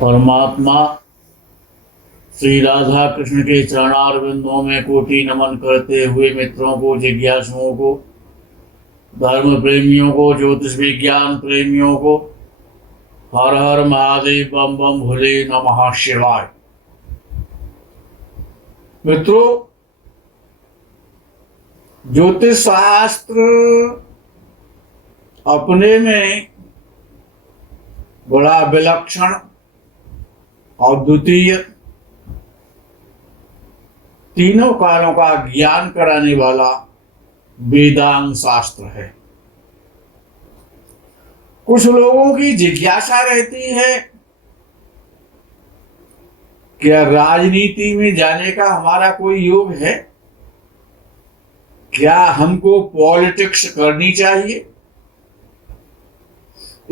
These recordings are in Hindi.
परमात्मा श्री राधा कृष्ण के चरणारविंदों में कोटि नमन करते हुए मित्रों को, जिज्ञासुओं को, धर्म प्रेमियों को, ज्योतिष विज्ञान प्रेमियों को हर हर महादेव, बम बम भोले, नमः शिवाय। मित्रों, ज्योतिष शास्त्र अपने में बड़ा विलक्षण और द्वितीय तीनों कालों का ज्ञान कराने वाला वेदांग शास्त्र है। कुछ लोगों की जिज्ञासा रहती है, क्या राजनीति में जाने का हमारा कोई योग है? क्या हमको पॉलिटिक्स करनी चाहिए?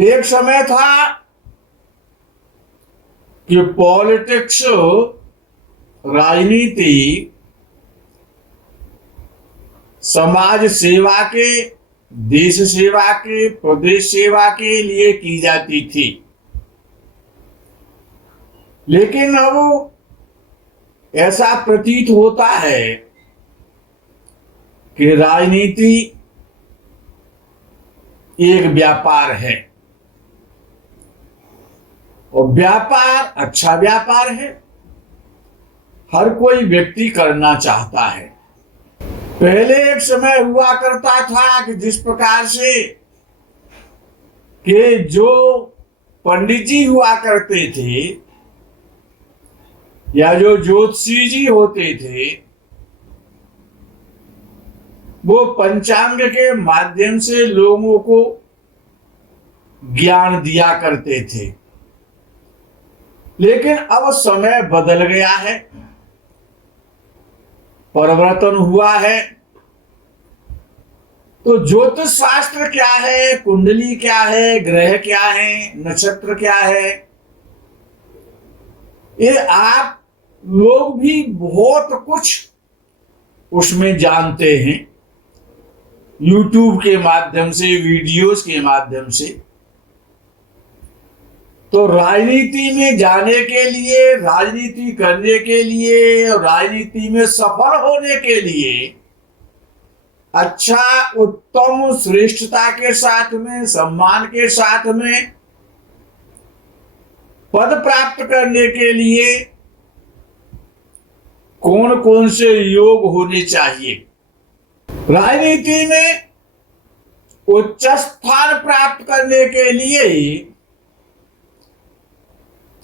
एक समय था कि पॉलिटिक्स, राजनीति समाज सेवा के, देश सेवा के, प्रदेश सेवा के लिए की जाती थी। लेकिन अब ऐसा प्रतीत होता है कि राजनीति एक व्यापार है, और व्यापार अच्छा व्यापार है, हर कोई व्यक्ति करना चाहता है। पहले एक समय हुआ करता था कि जिस प्रकार से कि जो पंडित जी हुआ करते थे या जो ज्योतिषी जी होते थे, वो पंचांग के माध्यम से लोगों को ज्ञान दिया करते थे। लेकिन अब समय बदल गया है, परिवर्तन हुआ है। तो ज्योतिष शास्त्र क्या है, कुंडली क्या है, ग्रह क्या है, नक्षत्र क्या है, ये आप लोग भी बहुत कुछ उसमें जानते हैं, यूट्यूब के माध्यम से, वीडियोस के माध्यम से। तो राजनीति में जाने के लिए, राजनीति करने के लिए, राजनीति में सफल होने के लिए, अच्छा, उत्तम, श्रेष्ठता के साथ में, सम्मान के साथ में पद प्राप्त करने के लिए कौन कौन से योग होने चाहिए? राजनीति में उच्च स्थान प्राप्त करने के लिए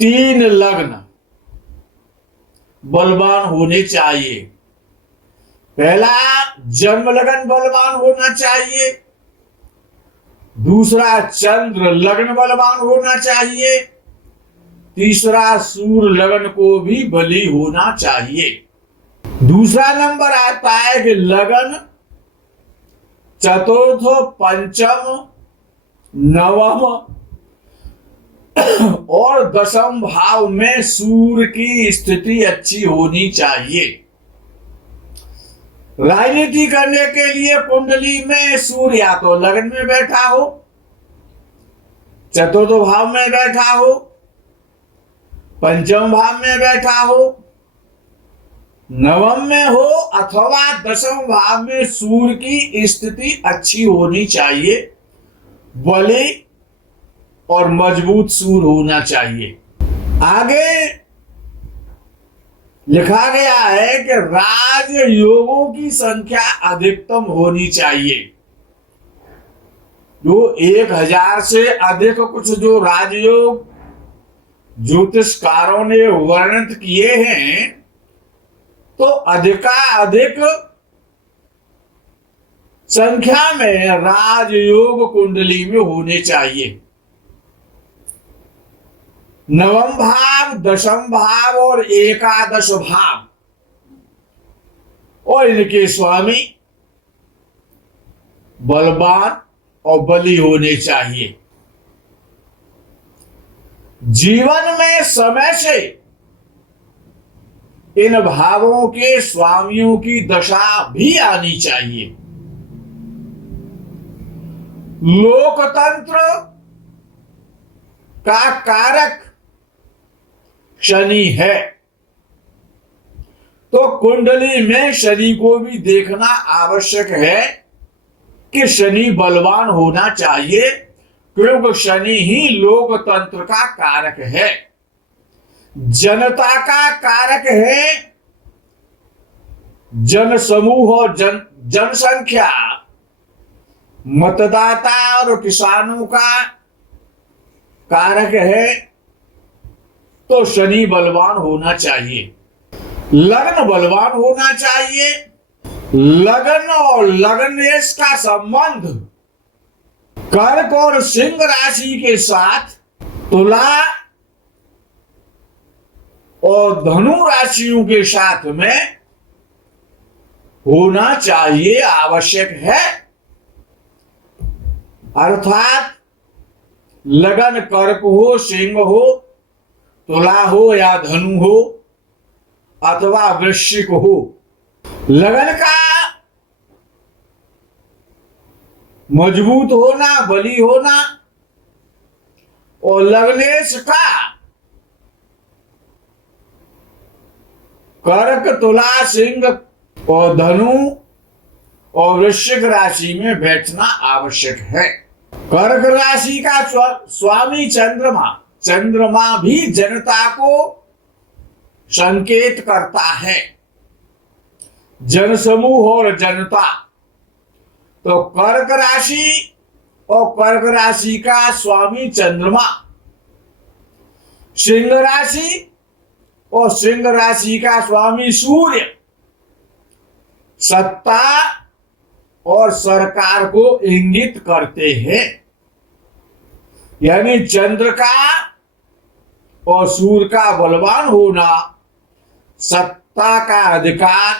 3 लग्न बलवान होने चाहिए। पहला, जन्म लगन बलवान होना चाहिए। दूसरा, चंद्र लग्न बलवान होना चाहिए। तीसरा, सूर्य लग्न को भी बली होना चाहिए। दूसरा नंबर आता है कि लगन चतुर्थ, पंचम, नवम और दशम भाव में सूर्य की स्थिति अच्छी होनी चाहिए। राजनीति करने के लिए कुंडली में सूर्य या तो लग्न में बैठा हो, चतुर्थ भाव में बैठा हो, पंचम भाव में बैठा हो, नवम में हो, अथवा दशम भाव में सूर्य की स्थिति अच्छी होनी चाहिए। बली और मजबूत सूर्य होना चाहिए। आगे लिखा गया है कि राज योगों की संख्या अधिकतम होनी चाहिए। जो 1000 से अधिक कुछ जो राजयोग ज्योतिषकारों ने वर्णित किए हैं, तो अधिकाधिक संख्या में राजयोग कुंडली में होने चाहिए। नवम भाव, दशम भाव और एकादश भाव और इनके स्वामी बलवान और बली होने चाहिए। जीवन में समय से इन भावों के स्वामियों की दशा भी आनी चाहिए। लोकतंत्र का कारक शनि है। तो कुंडली में शनि को भी देखना आवश्यक है कि शनि बलवान होना चाहिए, क्योंकि शनि ही लोकतंत्र का कारक है, जनता का कारक है, जन समूह और जनसंख्या, मतदाता और किसानों का कारक है। तो शनि बलवान होना चाहिए, लग्न बलवान होना चाहिए। लग्न और लग्नेश का संबंध कर्क और सिंह राशि के साथ तुला और धनु राशियों के साथ में होना चाहिए, आवश्यक है। अर्थात लगन कर्क हो, सिंह हो, तुला हो या धनु हो अथवा वृश्चिक हो। लगन का मजबूत होना, बली होना, और लग्नेश का कर्क, तुला, सिंह और धनु और वृश्चिक राशि में बैठना आवश्यक है। कर्क राशि का स्वामी चंद्रमा, चंद्रमा भी जनता को संकेत करता है, जनसमूह और जनता। तो कर्क राशि और कर्क राशि का स्वामी चंद्रमा, सिंह राशि और सिंह राशि का स्वामी सूर्य सत्ता और सरकार को इंगित करते हैं। यानी चंद्र का और सूर्य का बलवान होना सत्ता का अधिकार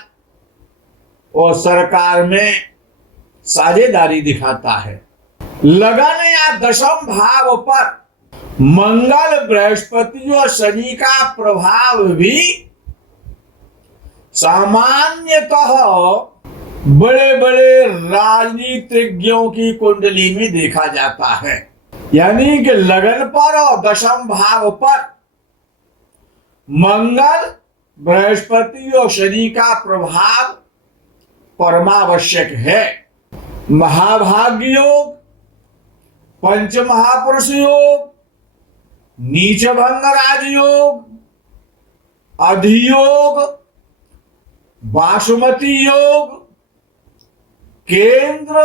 और सरकार में साझेदारी दिखाता है। लगन या दशम भाव पर मंगल, बृहस्पति और शनि का प्रभाव भी सामान्यतः बड़े बड़े राजनीतिज्ञों की कुंडली में देखा जाता है। यानी कि लगन पर और दशम भाव पर मंगल, बृहस्पति और शनि का प्रभाव परमावश्यक है। महाभाग्य योग, पंच महापुरुष योग, नीच भंग राजयोग, अधियोग, बासुमती योग, केंद्र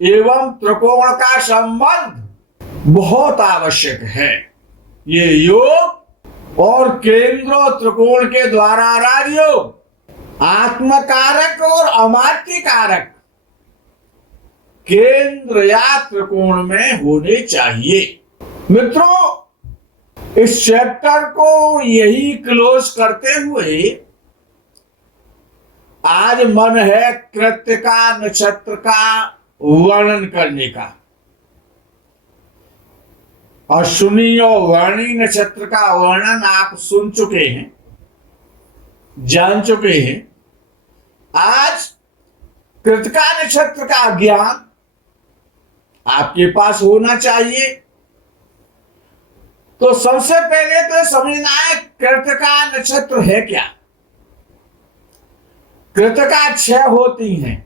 एवं त्रिकोण का संबंध बहुत आवश्यक है। ये योग और केंद्र और त्रिकोण के द्वारा राजयोग आत्मकारक और अमात्य कारक केंद्र या त्रिकोण में होने चाहिए। मित्रों, इस चैप्टर को यही क्लोज करते हुए आज मन है कृत्तिका नक्षत्र का वर्णन करने का। अश्विनी और वर्णी नक्षत्र का वर्णन आप सुन चुके हैं, जान चुके हैं। आज कृत्तिका नक्षत्र का ज्ञान आपके पास होना चाहिए। तो सबसे पहले तो समझना है कृत्तिका नक्षत्र है क्या। कृत्तिका 6 होती हैं।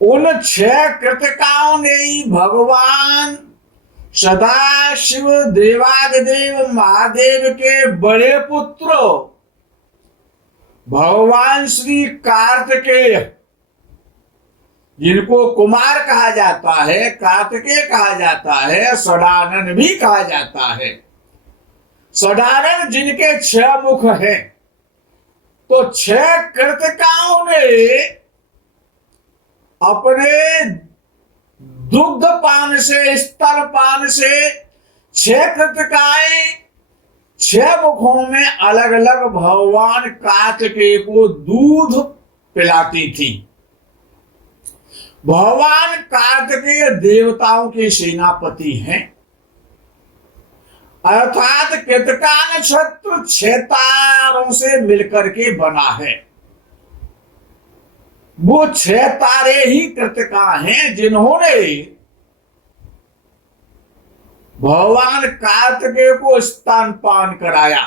उन 6 कृत्तिकाओं ने ही भगवान सदाशिव देवादिदेव महादेव के बड़े पुत्र भगवान श्री कार्तिकेय, जिनको कुमार कहा जाता है, कार्तिकेय कहा जाता है, षडानन भी कहा जाता है। षडानन जिनके 6 मुख हैं। तो 6 कृत्तिकाओं ने अपने दुग्ध पान से, स्तन पान से 6 कृत्तिकाएं 6 मुखों में अलग अलग भगवान कार्तिकेय को दूध पिलाती थी। भगवान कार्तिकेय देवताओं के सेनापति हैं। अर्थात कृत्तिका नक्षत्र 6 तारों से मिलकर के बना है। वो 6 तारे ही कृत्तिका हैं जिन्होंने भगवान कार्तिकेय को स्तनपान कराया।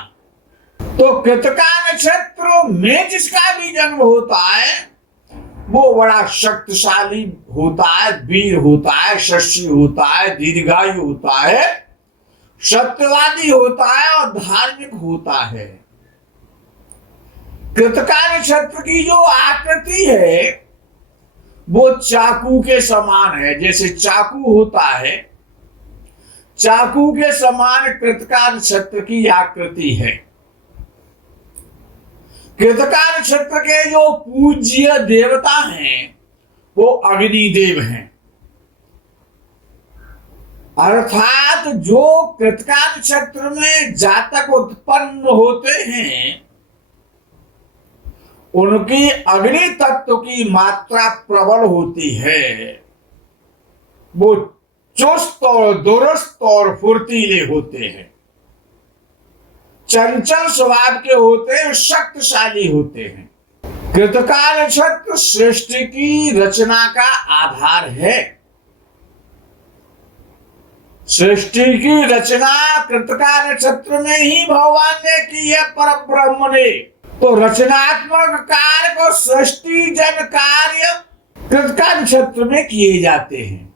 तो कृतिका नक्षत्र में जिसका भी जन्म होता है वो बड़ा शक्तिशाली होता है, वीर होता है, शस्वी होता है, दीर्घायु होता है, सत्यवादी होता है और धार्मिक होता है। कृतिका नक्षत्र की जो आकृति है वो चाकू के समान है। जैसे चाकू होता है, चाकू के समान कृतिका नक्षत्र की आकृति है। कृतिका नक्षत्र के जो पूज्य देवता हैं वो अग्निदेव हैं। अर्थात जो कृतिका नक्षत्र में जातक उत्पन्न होते हैं उनकी अग्नि तत्व की मात्रा प्रबल होती है। वो चुस्त और दुरुस्त और फुर्तीले होते हैं, चंचल स्वभाव के होते हैं, शक्तिशाली होते हैं। कृतिका नक्षत्र सृष्टि की रचना का आधार है। सृष्टि की रचना कृतिका नक्षत्र में ही भगवान ने की है, पर ब्रह्म ने। तो रचनात्मक कार्य को सृष्टि जन कार्य कृतिका नक्षत्र में किए जाते हैं।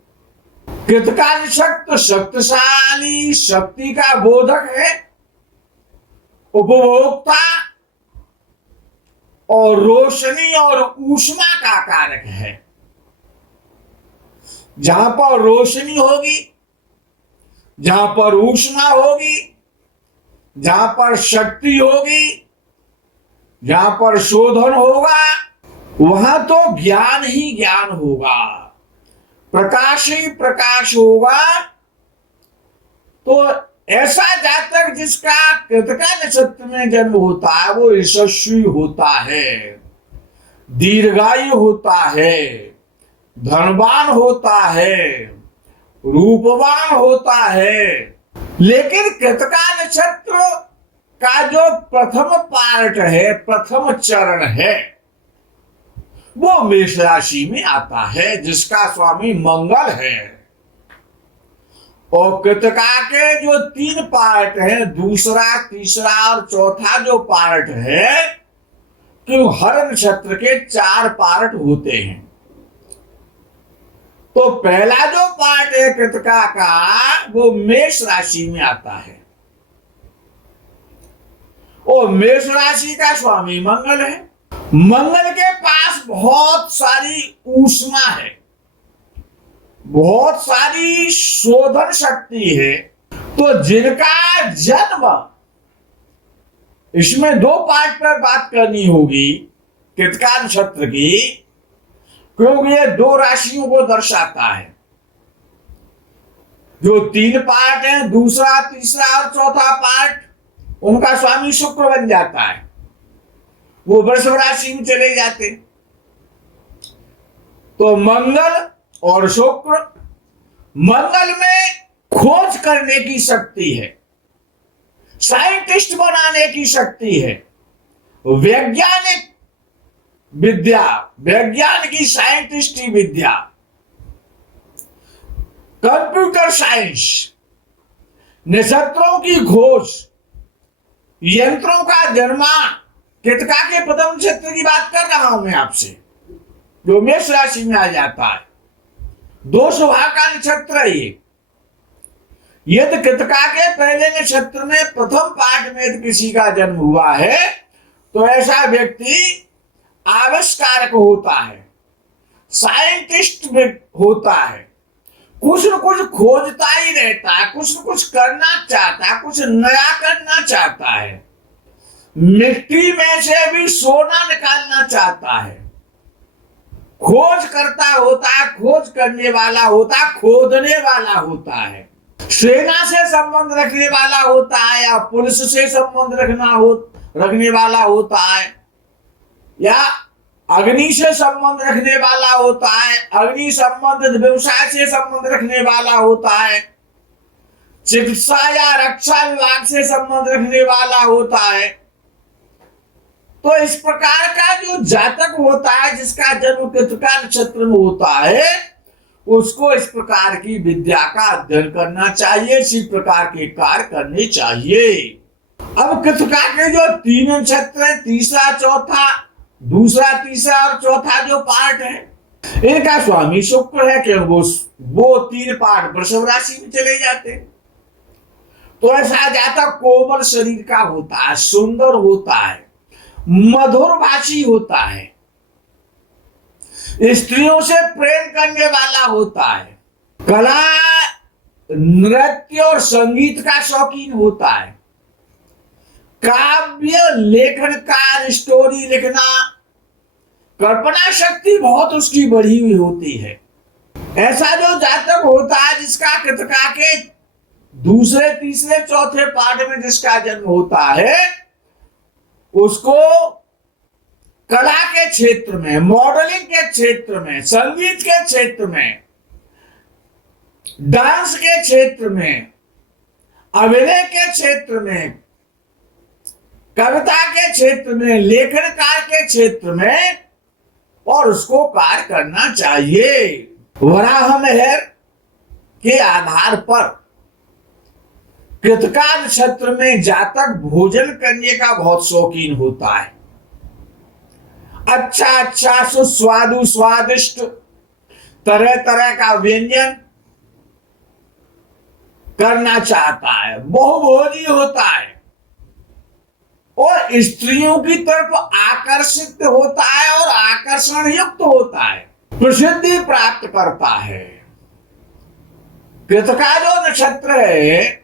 कृतिका नक्षत्र शक्तिशाली, शक्ति का बोधक है, उपभोक्ता और रोशनी और ऊष्मा का कारक है। जहां पर रोशनी होगी, जहां पर ऊष्मा होगी, जहां पर शक्ति होगी, जहां पर शोधन होगा, वहां तो ज्ञान ही ज्ञान होगा, प्रकाश ही प्रकाश होगा। तो ऐसा जातक जिसका कृतिका नक्षत्र में जन्म होता है वो यशस्वी होता है, दीर्घायु होता है, धनवान होता है, रूपवान होता है। लेकिन कृतिका नक्षत्र का जो प्रथम पार्ट है, प्रथम चरण है, वो मेष राशि में आता है, जिसका स्वामी मंगल है। और कृतिका के जो 3 पार्ट हैं, दूसरा, तीसरा और चौथा जो पार्ट है, कि हर नक्षत्र के 4 पार्ट होते हैं। तो पहला जो पार्ट है कृतिका का वो मेष राशि में आता है। और मेष राशि का स्वामी मंगल है। मंगल के पास बहुत सारी ऊष्मा है, बहुत सारी शोधन शक्ति है। तो जिनका जन्म, इसमें 2 पार्ट पर बात करनी होगी कृतिका नक्षत्र की, क्योंकि ये 2 राशियों को दर्शाता है। जो 3 पार्ट हैं, दूसरा, तीसरा और चौथा पार्ट, उनका स्वामी शुक्र बन जाता है, वो वृषभ राशि में चले जाते। तो मंगल और शुक्र, मंगल में खोज करने की शक्ति है, साइंटिस्ट बनाने की शक्ति है, वैज्ञानिक विद्या, विज्ञान की साइंटिस्ट की विद्या, कंप्यूटर साइंस, नक्षत्रों की खोज, यंत्रों का निर्माण। कृतिका के प्रथम नक्षत्र की बात कर रहा हूं मैं आपसे, जो मेष राशि में आ जाता है। 2 स्वभाव का नक्षत्र है ये। यदि कृतिका के पहले नक्षत्र में प्रथम पार्ट में यदि किसी का जन्म हुआ है तो ऐसा व्यक्ति आविष्कारक होता है, साइंटिस्ट होता है, कुछ न कुछ खोजता ही रहता है, कुछ न कुछ करना चाहता है, कुछ नया करना चाहता है, मिट्टी में से भी सोना निकालना चाहता है, खोज करता होता है, खोज करने वाला होता है, खोदने वाला होता है, सेना से संबंध रखने वाला होता है, या पुलिस से संबंध रखने वाला होता है, या अग्नि से संबंध रखने वाला होता है, अग्नि संबंधित व्यवसाय से संबंध रखने वाला होता है, चिकित्सा या रक्षा विभाग से संबंध रखने वाला होता है। तो इस प्रकार का जो जातक होता है जिसका जन्म कृतिका नक्षत्र में होता है, उसको इस प्रकार की विद्या का अध्ययन करना चाहिए, इसी प्रकार के कार्य करने चाहिए। अब कृतिका के जो 3 नक्षत्र है, तीसरा चौथा, दूसरा तीसरा और चौथा जो पार्ट है, इनका स्वामी शुक्र है कि वो 3 पार्ट वृषभ राशि में चले जाते हैं। तो ऐसा जातक कोमल शरीर का होता है, सुंदर होता है, मधुर भाषी होता है, स्त्रियों से प्रेम करने वाला होता है, कला, नृत्य और संगीत का शौकीन होता है, काव्य लेखन कार्य, स्टोरी लिखना, कल्पना शक्ति बहुत उसकी बढ़ी हुई होती है। ऐसा जो जातक होता है जिसका कृतिका के दूसरे तीसरे चौथे पार्ट में जिसका जन्म होता है, उसको कला के क्षेत्र में, मॉडलिंग के क्षेत्र में, संगीत के क्षेत्र में, डांस के क्षेत्र में, अभिनय के क्षेत्र में, कविता के क्षेत्र में, लेखन कार्य के क्षेत्र में और उसको कार्य करना चाहिए। वराह मेहर के आधार पर कृतिका नक्षत्र में जातक भोजन करने का बहुत शौकीन होता है। अच्छा अच्छा सुस्वादु स्वादिष्ट तरह तरह का व्यंजन करना चाहता है, बहुभोजी होता है और स्त्रियों की तरफ आकर्षित होता है और आकर्षण युक्त होता है, प्रसिद्धि प्राप्त करता है। कृतिका जो नक्षत्र है,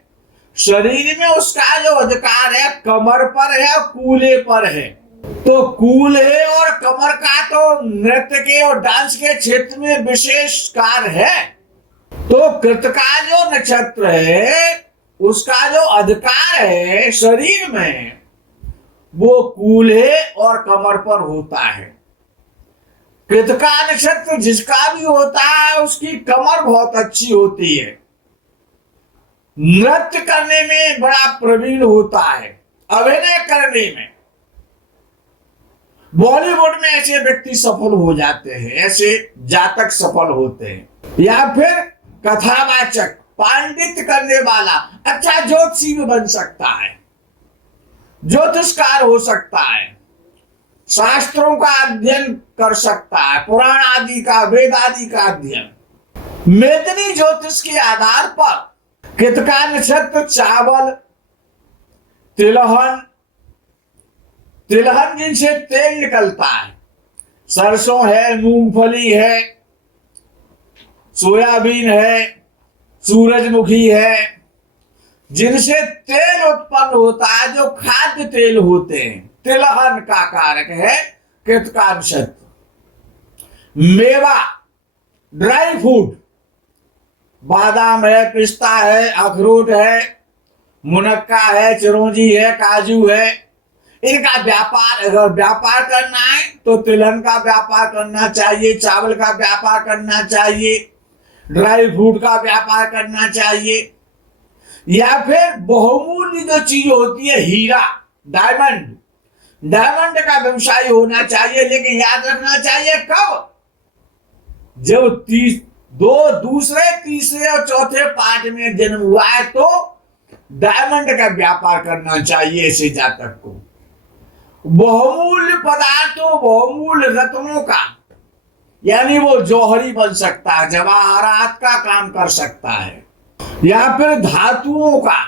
शरीर में उसका जो अधिकार है कमर पर है, कूल्हे पर है। तो कूल्हे और कमर का तो नृत्य के और डांस के क्षेत्र में विशेष कार्य है। तो कृतिका जो नक्षत्र है, उसका जो अधिकार है शरीर में, वो कूल्हे और कमर पर होता है। कृतिका नक्षत्र जिसका भी होता है, उसकी कमर बहुत अच्छी होती है, नृत्य करने में बड़ा प्रवीण होता है, अभिनय करने में। बॉलीवुड में ऐसे व्यक्ति सफल हो जाते हैं, ऐसे जातक सफल होते हैं। या फिर कथावाचक, पांडित्य करने वाला, अच्छा ज्योतिषी भी बन सकता है, ज्योतिषकार हो सकता है, शास्त्रों का अध्ययन कर सकता है, पुराण आदि का, वेद आदि का अध्ययन। मेदिनी ज्योतिष के आधार पर कृतिका नक्षत्र चावल, तिलहन, तिलहन जिनसे तेल निकलता है, सरसों है, मूंगफली है, सोयाबीन है, सूरजमुखी है, जिनसे तेल उत्पन्न होता है, जो खाद्य तेल होते हैं, तिलहन का कारक है कृतिका नक्षत्र। मेवा, ड्राई फ्रूट, बादाम है, पिस्ता है, अखरोट है, मुनक्का है, चिरौंजी है, काजू है, इनका व्यापार अगर व्यापार करना है तो तिलहन का व्यापार करना चाहिए, चावल का व्यापार करना चाहिए, ड्राई फ्रूट का व्यापार करना चाहिए। या फिर बहुमूल्य जो चीज होती है, हीरा, डायमंड, डायमंड का व्यवसाय होना चाहिए। लेकिन याद रखना चाहिए कब, जब दूसरे तीसरे और चौथे पार्ट में जन्म हुआ है तो डायमंड का व्यापार करना चाहिए ऐसे जातक को। बहुमूल्य पदार्थों, बहुमूल्य रत्नों का, यानी वो जौहरी बन सकता है, जवाहरात का काम कर सकता है। या फिर धातुओं का,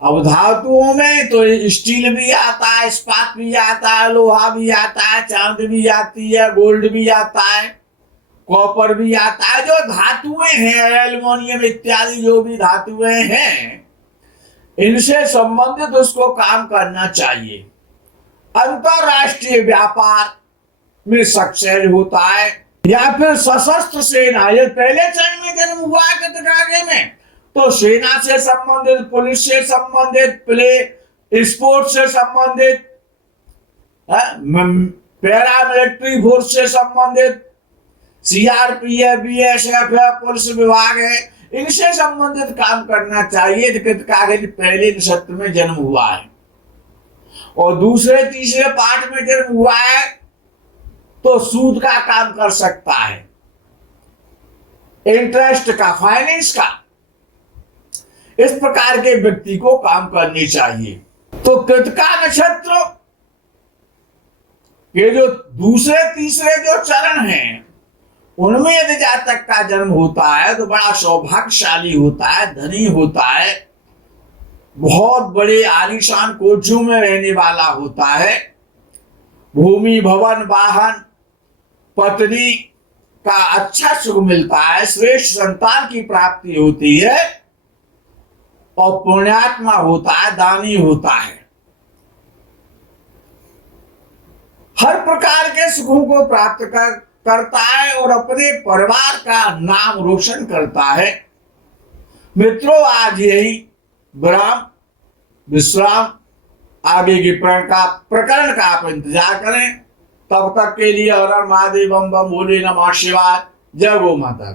अब धातुओं में तो स्टील भी आता है, इस्पात भी आता है, लोहा भी आता है, चांदी भी आती है, गोल्ड भी आता है, कॉपर भी आता है। जो धातुएं हैं, एल्युमिनियम इत्यादि जो भी धातुएं हैं, इनसे संबंधित उसको काम करना चाहिए। अंतरराष्ट्रीय व्यापार में सक्सेस होता है। या फिर सशस्त्र सेना, ये पहले चरण में जन्म हुआ है कृतिका में, तो सेना से संबंधित, पुलिस से संबंधित, प्ले स्पोर्ट से संबंधित, पैरामिलिट्री फोर्स से संबंधित, सीआरपीएफ, बीएसएफ है, पुलिस विभाग है, इनसे संबंधित काम करना चाहिए। कृतिका के पहले नक्षत्र में जन्म हुआ है और दूसरे तीसरे पार्ट में जन्म हुआ है तो सूद का काम कर सकता है, इंटरेस्ट का, फाइनेंस का, इस प्रकार के व्यक्ति को काम करनी चाहिए। तो कृतिका नक्षत्र के जो दूसरे तीसरे जो चरण हैं, उनमें यदि जातक का जन्म होता है तो बड़ा सौभाग्यशाली होता है, धनी होता है, बहुत बड़े आलीशान कोठियों में रहने वाला होता है, भूमि भवन वाहन पत्नी का अच्छा सुख मिलता है, श्रेष्ठ संतान की प्राप्ति होती है और पुण्यात्मा होता है, दानी होता है, हर प्रकार के सुखों को प्राप्त करता है और अपने परिवार का नाम रोशन करता है। मित्रों, आज यही विश्राम, आगे की प्रकरण का आप इंतजार करें। तब तक के लिए हर हर महादेव, बम बम, भोले नमः शिवाय, जय गौ माता।